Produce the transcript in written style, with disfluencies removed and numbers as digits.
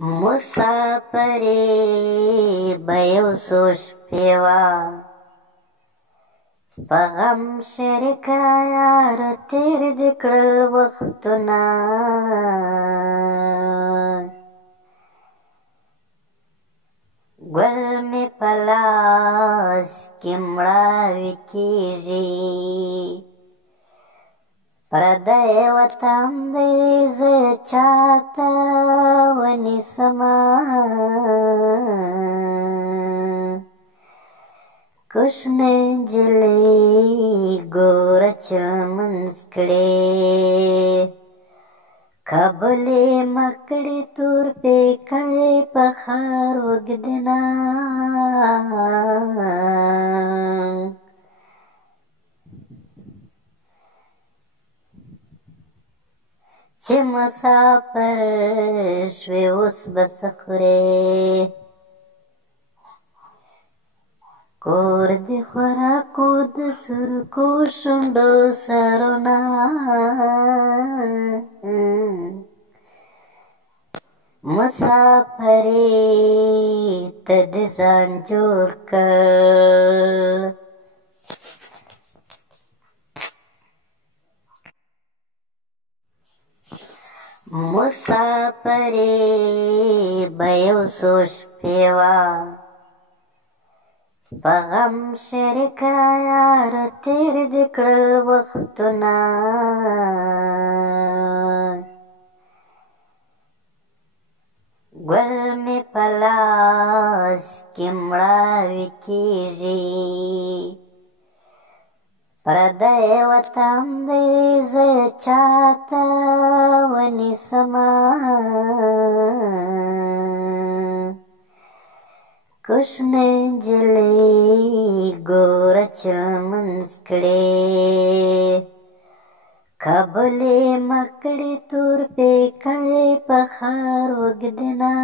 مسافرې به یو څو شپې وه په غم شریکه یاره تېر دې کړل وختونه ګل مې په لاس کې مړاوي کېږي پردی وطن دی زه چاته ونیسمه کوشنۍ نجلۍ ګوره چې لمونځ کړې کابلې مه کړې تور پیکی په ښار اوږدنا چې مسافر شوې اوس به څه خورې کور دې خوراکو د سرکو شونډو سرونه مسافرې ته دې ځان جوړ کړ مسافرې به یو څو شپې وه په غم شریکه یاره تېر دې کړل وختونه ګل مې په لاس کې مړاوي کېږي پردی وطن دی زه چاته ونیسمه کوشنۍ نجلۍ ګوره چې لمونځ کړې کابلې مه کړې تور پیکی په ښار اوږدنا